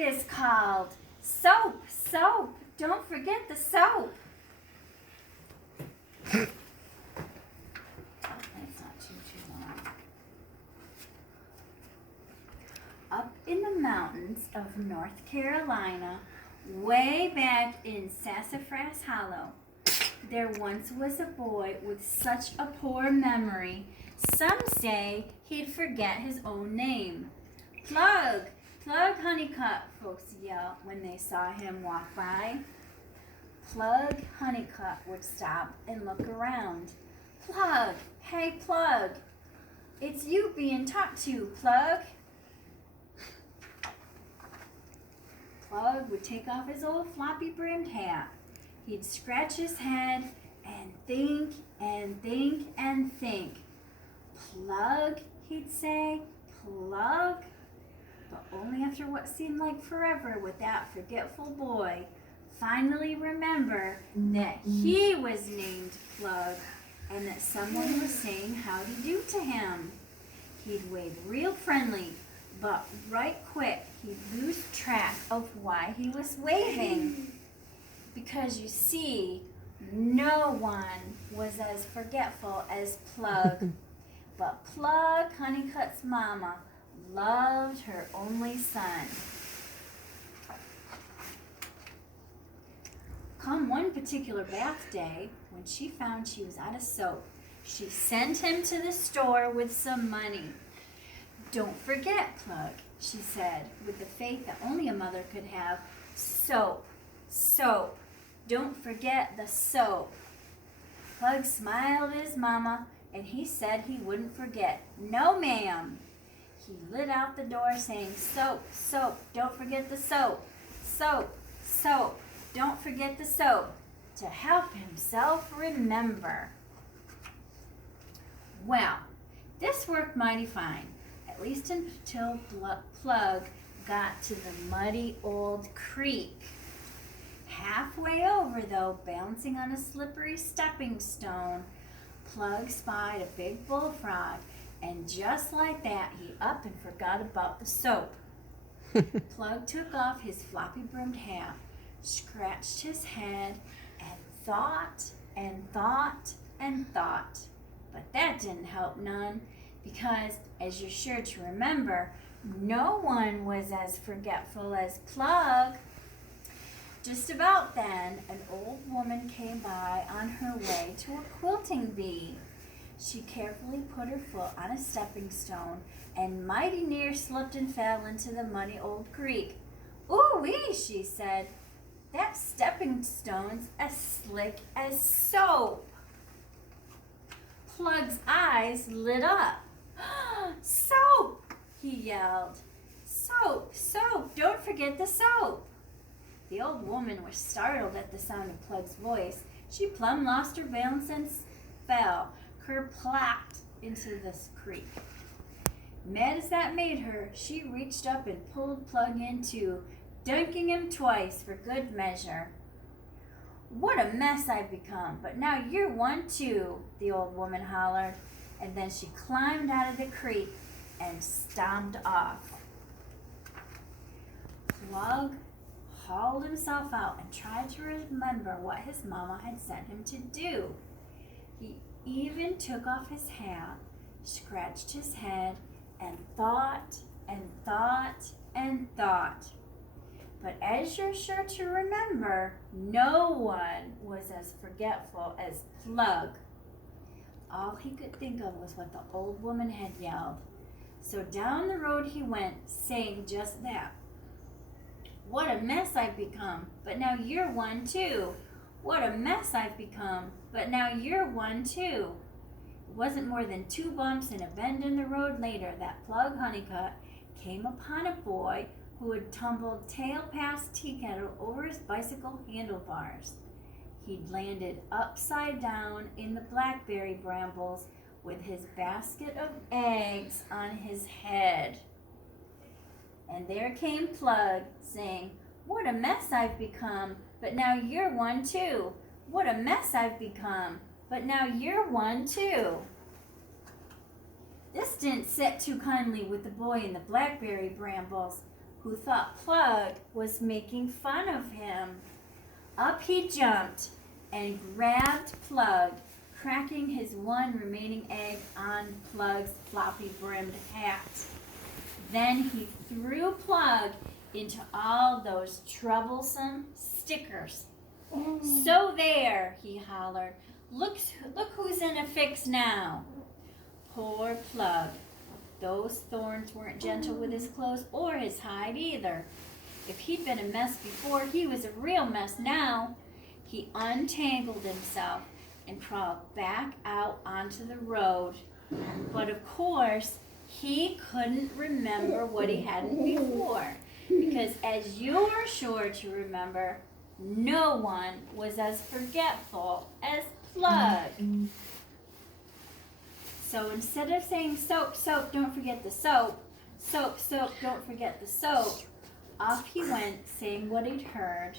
is called. Soap, soap. Don't forget the soap. That's not too long. Up in the mountains of North Carolina, way back in Sassafras Hollow, there once was a boy with such a poor memory, some say he'd forget his own name. Plug, Plug Honeycutt, folks yelled when they saw him walk by. Plug Honeycutt would stop and look around. Plug, hey Plug, it's you being talked to, Plug. Plug would take off his old floppy-brimmed hat. He'd scratch his head and think and think and think. Plug, he'd say, Plug. But only after what seemed like forever would that forgetful boy finally remember that he was named Plug and that someone was saying howdy do to him. He'd wave real friendly, but right quick he'd lose track of why he was waving. Because you see, no one was as forgetful as Plug. But Plug, Honeycutt's mama, loved her only son. Come one particular bath day, when she found she was out of soap, she sent him to the store with some money. Don't forget, Plug, she said, with the faith that only a mother could have. Soap, soap. Don't forget the soap. Plug smiled at his mama, and he said he wouldn't forget. No, ma'am. He lit out the door saying, soap, soap, don't forget the soap. Soap, soap, don't forget the soap, to help himself remember. Well, this worked mighty fine, at least until Plug got to the muddy old creek. Halfway over, though, bouncing on a slippery stepping stone, Plug spied a big bullfrog, and just like that, he up and forgot about the soap. Plug took off his floppy-brimmed hat, scratched his head, and thought and thought and thought. But that didn't help none, because, as you're sure to remember, no one was as forgetful as Plug. Just about then, an old woman came by on her way to a quilting bee. She carefully put her foot on a stepping stone and mighty near slipped and fell into the muddy old creek. Ooh-wee, she said, that stepping stone's as slick as soap. Plug's eyes lit up. Soap, he yelled. Soap, soap, don't forget the soap. The old woman was startled at the sound of Plug's voice. She plumb lost her balance and fell, kerplacked into this creek. Mad as that made her, she reached up and pulled Plug in too, dunking him twice for good measure. What a mess I've become, but now you're one too, the old woman hollered, and then she climbed out of the creek and stomped off. Plug hauled himself out and tried to remember what his mama had sent him to do. He even took off his hat, scratched his head, and thought and thought and thought. But as you're sure to remember, no one was as forgetful as Plug. All he could think of was what the old woman had yelled. So down the road he went, saying just that. What a mess I've become, but now you're one too. What a mess I've become, but now you're one too. It wasn't more than 2 bumps and a bend in the road later that Plug Honeycutt came upon a boy who had tumbled tail past tea kettle over his bicycle handlebars. He'd landed upside down in the blackberry brambles with his basket of eggs on his head. And there came Plug, saying, what a mess I've become, but now you're one too. What a mess I've become, but now you're one too. This didn't sit too kindly with the boy in the blackberry brambles. who thought Plug was making fun of him. Up he jumped and grabbed Plug, cracking his one remaining egg on Plug's floppy-brimmed hat. Then he threw Plug into all those troublesome stickers. So there, he hollered. Look who's in a fix now. Poor Plug. Those thorns weren't gentle with his clothes or his hide either. If he'd been a mess before, he was a real mess now. He untangled himself and crawled back out onto the road. But of course, he couldn't remember what he hadn't before. Because as you're sure to remember, no one was as forgetful as Plug. So instead of saying soap, soap, don't forget the soap, soap, soap, don't forget the soap, off he went saying what he'd heard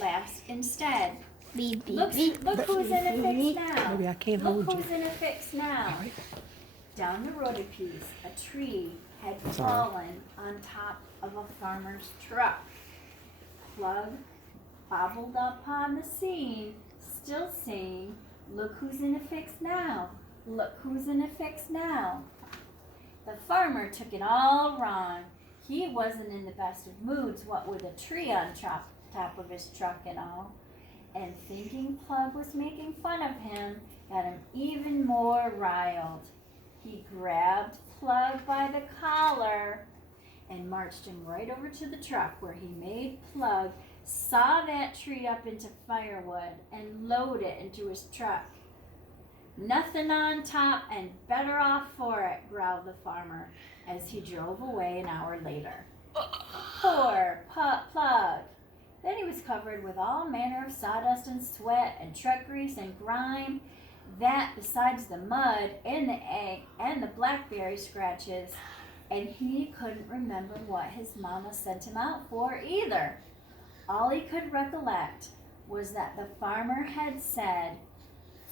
last instead. Look who's in a fix now. Maybe I can't hold Look you. who's in a fix now. Down the road a piece, a tree had Sorry. fallen on top of a farmer's truck. Plug bobbled up on the scene, still saying, look who's in a fix now. Look who's in a fix now. The farmer took it all wrong. He wasn't in the best of moods, what with a tree on top of his truck and all. And thinking Plug was making fun of him got him even more riled. He grabbed Plug by the collar and marched him right over to the truck where he made Plug saw that tree up into firewood and load it into his truck. Nothing on top and better off for it, growled the farmer as he drove away an hour later. Poor Plug. Then he was covered with all manner of sawdust and sweat and truck grease and grime. That, besides the mud and the egg and the blackberry scratches, and he couldn't remember what his mama sent him out for either. All he could recollect was that the farmer had said,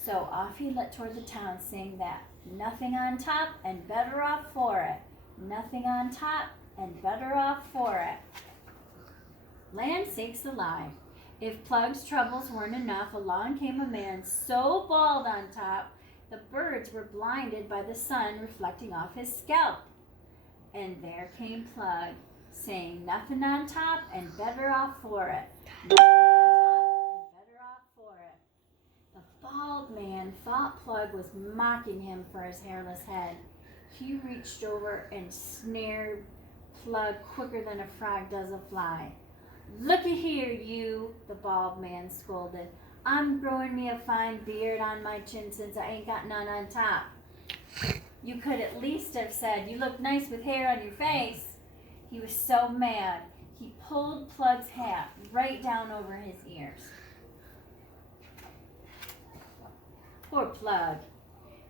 so off he lit toward the town, saying that nothing on top and better off for it. Nothing on top and better off for it. Land sakes alive. If Plug's troubles weren't enough, along came a man so bald on top, the birds were blinded by the sun reflecting off his scalp. And there came Plug, saying nothing on top and better off for it. Nothing on top and better off for it. The bald man thought Plug was mocking him for his hairless head. He reached over and snared Plug quicker than a frog does a fly. Looky here, you, the bald man scolded. I'm growing me a fine beard on my chin since I ain't got none on top. You could at least have said, you look nice with hair on your face. He was so mad, he pulled Plug's hat right down over his ears. Poor Plug.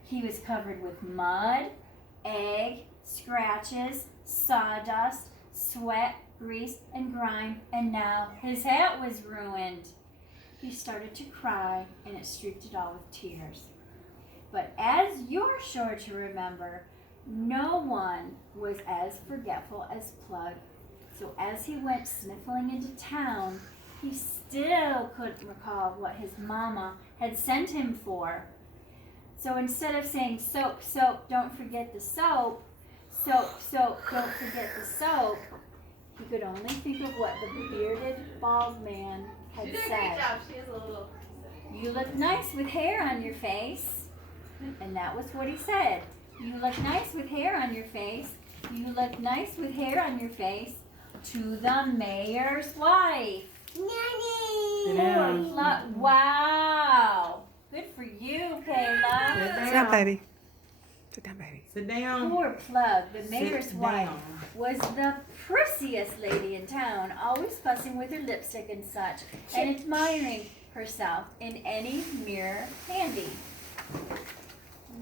He was covered with mud, egg, scratches, sawdust, sweat, grease, and grime, and now his hat was ruined. He started to cry, and it streaked it all with tears. But as you're sure to remember, no one was as forgetful as Plug. So as he went sniffling into town, he still couldn't recall what his mama had sent him for. So instead of saying, soap, soap, don't forget the soap, soap, soap, don't forget the soap, he could only think of what the bearded bald man had She did a said. great job. She is a little. You look nice with hair on your face. And that was what he said. You look nice with hair on your face. You look nice with hair on your face. To the mayor's wife. Sit down. Wow. Good for you, Kayla. Sit down, baby. Sit down, baby. Sit down. Poor Plug, the mayor's Sit wife, down. was the prettiest lady in town, always fussing with her lipstick and such, and admiring herself in any mirror handy.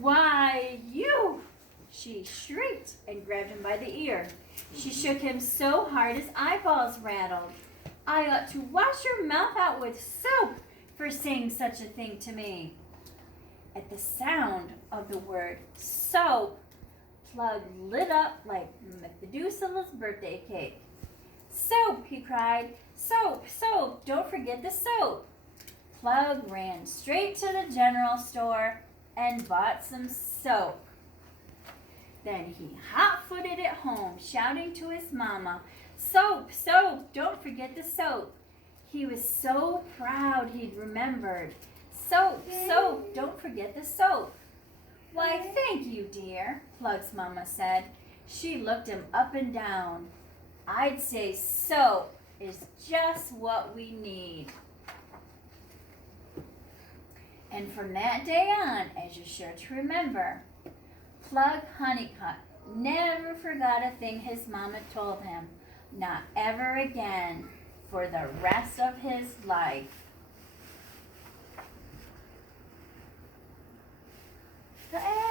Why, you! She shrieked and grabbed him by the ear. She shook him so hard his eyeballs rattled. I ought to wash your mouth out with soap for saying such a thing to me. At the sound of the word soap, Plug lit up like Methuselah's birthday cake. Soap, he cried. Soap, soap, don't forget the soap. Plug ran straight to the general store and bought some soap. Then he hot-footed it home, shouting to his mama, "Soap, soap, don't forget the soap." He was so proud he'd remembered. "Soap, soap, don't forget the soap." "Why, thank you, dear," Plug's mama said. She looked him up and down. "I'd say soap is just what we need." And from that day on, as you're sure to remember, Plug Honeycutt never forgot a thing his mama told him, not ever again, for the rest of his life. The end.